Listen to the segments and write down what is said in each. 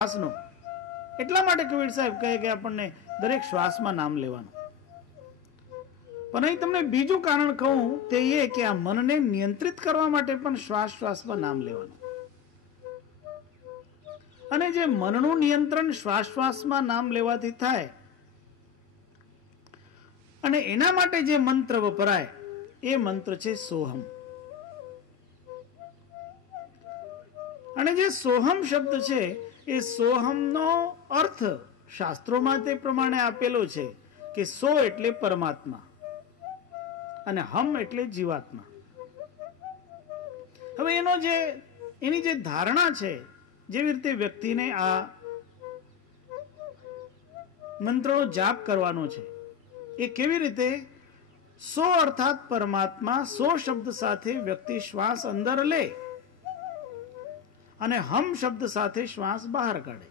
શ્વાસનો. એટલા માટે કબીર સાહેબ કહે કે આપણને દરેક શ્વાસમાં નામ લેવાનું. પણ અહીં તમને બીજું કારણ કહું તે એ કે આ મનને નિયંત્રિત કરવા માટે પણ શ્વાસ શ્વાસમાં નામ લેવાનું. અને જે મનનું નિયંત્રણ શ્વાસ શ્વાસમાં નામ લેવાથી થાય અને એના માટે જે મંત્ર વપરાય એ મંત્ર છે સોહમ. અને જે સોહમ શબ્દ છે એ સોહમનો અર્થ શાસ્ત્રોમાં તે પ્રમાણે આપેલો છે કે સો એટલે પરમાત્મા અને હમ એટલે જીવાત્મા. હવે એની જે ધારણા છે, જેવી રીતે વ્યક્તિને આ મંત્રનો જાપ કરવાનો છે એ કેવી રીતે સો અર્થાત પરમાત્મા, સો શબ્દ સાથે વ્યક્તિ શ્વાસ અંદર લે અને હમ શબ્દ સાથે શ્વાસ બહાર કાઢે.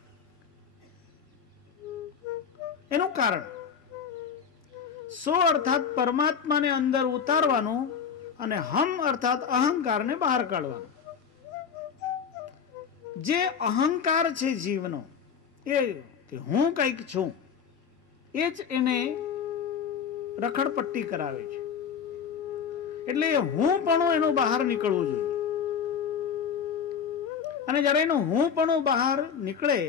એનું કારણ સો અર્થાત પરમાત્માને અંદર ઉતારવાનું અને હમ અર્થાત અહંકારને બહાર કાઢવાનું. જે અહંકાર છે જીવનો, એ કે હું કંઈક છું, એ જ એને રખડપટ્ટી કરાવે છે. એટલે હું પણ એનું બહાર નીકળવું જોઈએ. અને જ્યારે એનું હું પણ બહાર નીકળે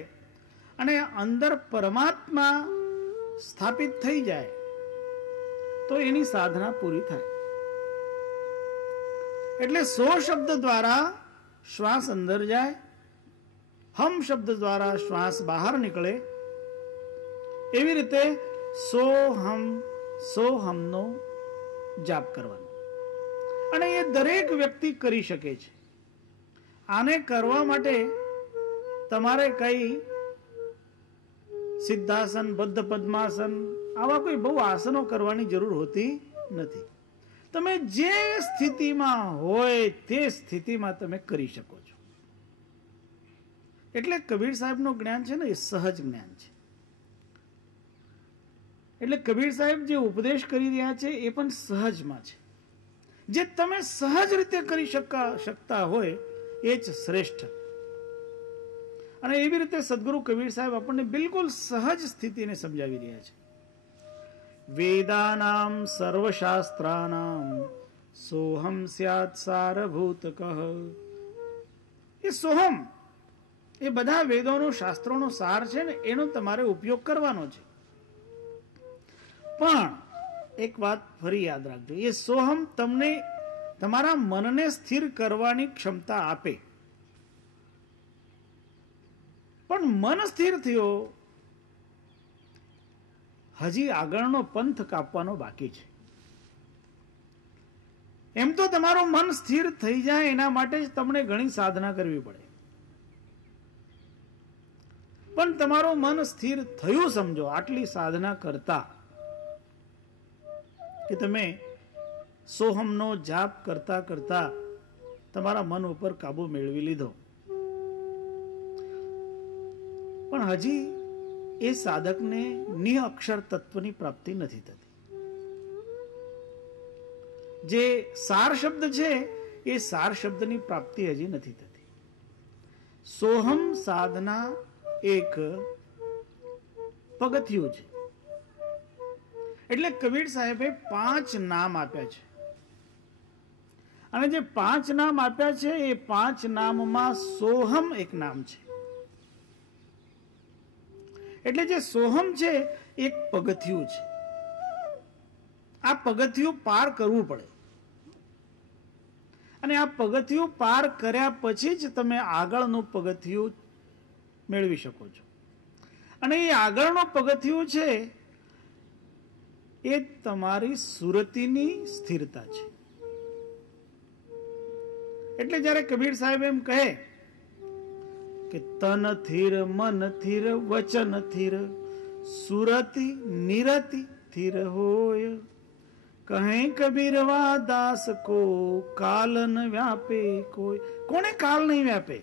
અને અંદર પરમાત્મા સ્થાપિત થઈ જાય તો એની સાધના પૂરી થાય. એટલે સો શબ્દ દ્વારા શ્વાસ અંદર જાય, હમ શબ્દ દ્વારા શ્વાસ બહાર નીકળે. એવી રીતે સોહમનો જાપ કરવાનો. અને એ દરેક વ્યક્તિ કરી શકે છે. આને કરવા માટે તમારે કઈ સિદ્ધાસન, બદ્ધ પદ્માસન આવા કોઈ બહુ આસનો કરવાની જરૂર હોતી નથી. તમે જે સ્થિતિમાં હોય તે સ્થિતિમાં તમે કરી શકો છો. એટલે કબીર સાહેબનું જ્ઞાન છે ને એ સહજ જ્ઞાન છે. એટલે કબીર સાહેબ જે ઉપદેશ કરી રહ્યા છે એ પણ સહજમાં છે. જે તમે સહજ રીતે કરી શકતા હોય એ જ શ્રેષ્ઠ. અને એવી રીતે સદગુરુ કબીર સાહેબ આપણને બિલકુલ સહજ સ્થિતિને સમજાવી રહ્યા છે. વેદાનામ સર્વશાસ્ત્રાનામ સોહમ સ્યાત સારભૂતકઃ. એ સોહમ એ બધા વેદોનો, શાસ્ત્રોનો સાર છે ને, એનો તમારે ઉપયોગ કરવાનો છે. પણ એક વાત ફરી યાદ રાખજો, એ સોહમ તમને તમારા મનને સ્થિર કરવાની ક્ષમતા આપે. પણ મન સ્થિર થયો, હજી આગળનો પંથ કાપવાનો બાકી છે. એમ તો તમારું મન સ્થિર થઈ જાય એના માટે જ તમને ઘણી સાધના કરવી પડે. પણ તમારું મન સ્થિર થયું સમજો આટલી સાધના કરતા, કે તમે સોહમનો જાપ કરતા કરતા તમારા મન ઉપર કાબુ મેળવી લીધો, પણ હજી એ સાધકને નિઅક્ષર તત્વની પ્રાપ્તિ નથી થતી. જે સાર શબ્દ છે એ સાર શબ્દની પ્રાપ્તિ હજી નથી થતી. સોહમ સાધના એક પગથિયું છે. એટલે કબીર સાહેબે 5 નામ આપ્યા છે. અને જે 5 નામ આપ્યા છે એ 5 નામમાં સોહમ એક નામ છે. એટલે જે સોહમ છે એક પગથિયું છે. આ પગથિયું પાર કરવું પડે. અને આ પગથિયું પાર કર્યા પછી જ તમે આગળનું પગથિયું મેળવી શકો છો. અને એ આગળનું પગથિયું છે એ તમારી સુરતીની સ્થિરતા છે. એટલે જ્યારે કબીર સાહેબ એમ કહે કે તન થીર, મન થીર, વચન થીર, સુરતી નિરતિ થીર હોય, કહે કબીરવા દાસ કો કાલ ન વ્યાપે કોઈ. કોને કાલ નહીં વ્યાપે?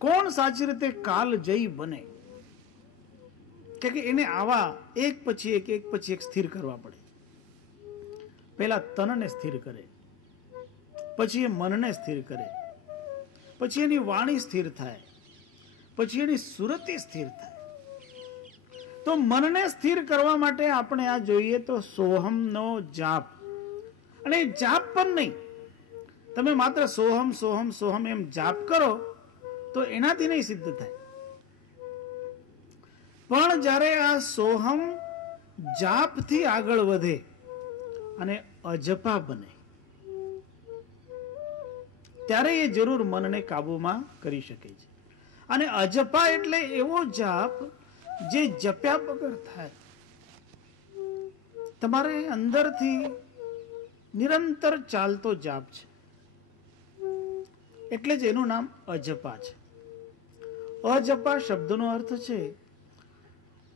કોણ સાચી રીતે કાલ જઈ બને? કે એને આવા એક પછી એક સ્થિર કરવા પડે. પહેલા તનને સ્થિર કરે, પછી એ મનને સ્થિર કરે, પછી એની વાણી સ્થિર થાય, પછી એની સુરતિ સ્થિર થાય. તો મનને સ્થિર કરવા માટે આપણે આ જોઈએ તો સોહમનો જાપ. અને જાપ પણ નહીં, તમે માત્ર સોહમ સોહમ સોહમ એમ જાપ કરો તો એનાથી નહીં સિદ્ધ થાય. પણ જ્યારે આ સોહમ જાપથી આગળ વધે અને અજપા બને, ત્યારે એ જરૂર મનને કાબુમાં કરી શકે છે. અને અજપા એટલે એવો જાપ જે જપ્યા વગર થાય. તમારે અંદરથી નિરંતર ચાલતો જાપ છે, એટલે જ એનું નામ અજપા છે. અજપા શબ્દનો અર્થ છે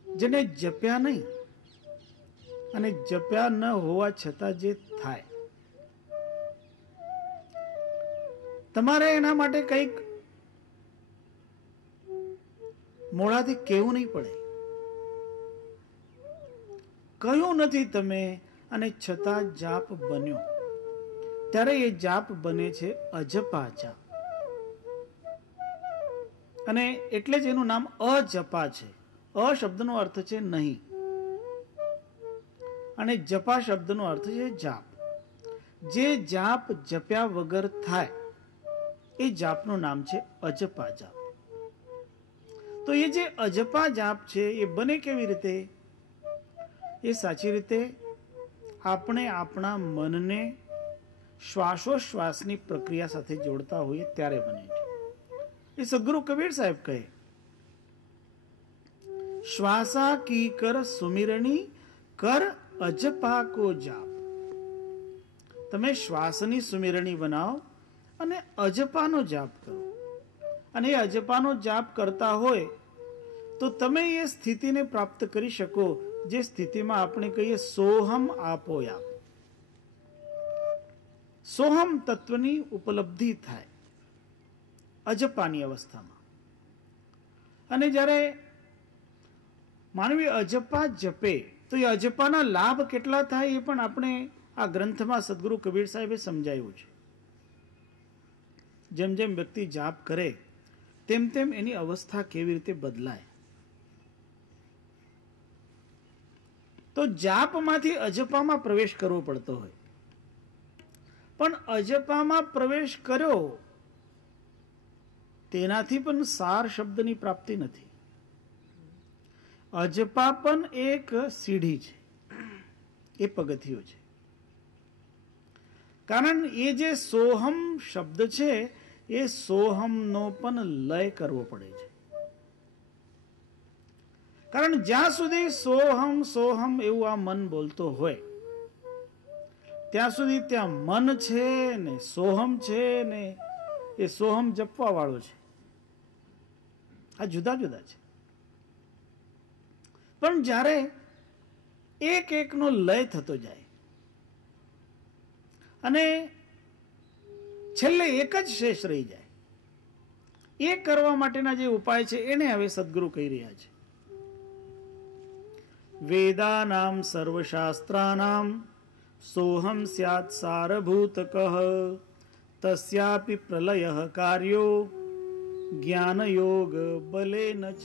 જેને જપ્યા નહીં અને જપ્યા ન હોવા છતાં જે થાય. તમારે એના માટે કંઈક મોઢાથી કહેવું નહીં પડે, કહ્યું નથી તમે અને છતાં જાપ બન્યો, ત્યારે એ જાપ બને છે અજપા જાપ. અને એટલે જ એનું નામ અજપા છે. અ શબ્દનો અર્થ છે નહીં અને જપા શબ્દનો અર્થ છે જાપ. જે જાપ જપ્યા વગર થાય એ જાપનું નામ છે અજપા જાપ. તો એ જે અજપા જાપ છે એ બને કેવી રીતે? એ સાચી રીતે આપણે આપણા મનને શ્વાસોશ્વાસની પ્રક્રિયા સાથે જોડતા હોઈએ ત્યારે બને છે. એ સદગુરુ કબીર સાહેબ કહે, શ્વાસા કી કર સુમિરણી કર અજપા કો જાપ. તમે શ્વાસની સુમિરણી બનાવો અને અજપાનો જાપ કરો. અને એ અજપાનો જાપ કરતા હોય તો તમે એ સ્થિતિને પ્રાપ્ત કરી શકો જે સ્થિતિમાં આપણે કહીએ સોહમ આપોઆપ. સોહમ તત્વની ઉપલબ્ધિ થાય અજપાની અવસ્થામાં. અને જ્યારે માનવી અજપા જપે તો એ અજપાના લાભ કેટલા થાય એ પણ આપણે આ ગ્રંથમાં સદગુરુ કબીર સાહેબે સમજાવ્યું છે. જેમ જેમ વ્યક્તિ જાપ કરે તેમ તેમ એની અવસ્થા કેવી રીતે બદલાય. તો જાપમાંથી અજપામાં પ્રવેશ કરવો પડતો હોય, પણ અજપામાં પ્રવેશ કર્યો તેનાથી પણ સાર શબ્દની પ્રાપ્તિ નથી. અજપા પણ એક સીડી છે, એ પગથિયું છે. કારણ એ જે સોહમ શબ્દ છે એ સોહમનો પણ લય કરવો પડે છે. કારણ જ્યાં સુધી સોહમ સોહમ એવું આ મન બોલતો હોય ત્યાં સુધી ત્યાં મન છે ને સોહમ છે ને એ સોહમ જપવા વાળો છે. આ જુદા જુદા છે. પણ જ્યારે એક એકનો લય થતો જાય અને છેલ્લે એક જ શેષ રહી જાય, એ કરવા માટેના જે ઉપાય છે એને હવે સદગુરુ કહી રહ્યા છે. વેદાનામ સર્વશાસ્ત્રાનામ સોહમ સ્યાત સારભૂતકઃ તસ્યાપિ પ્રલયઃ કાર્યો જ્ઞાન યોગ બલેન ચ.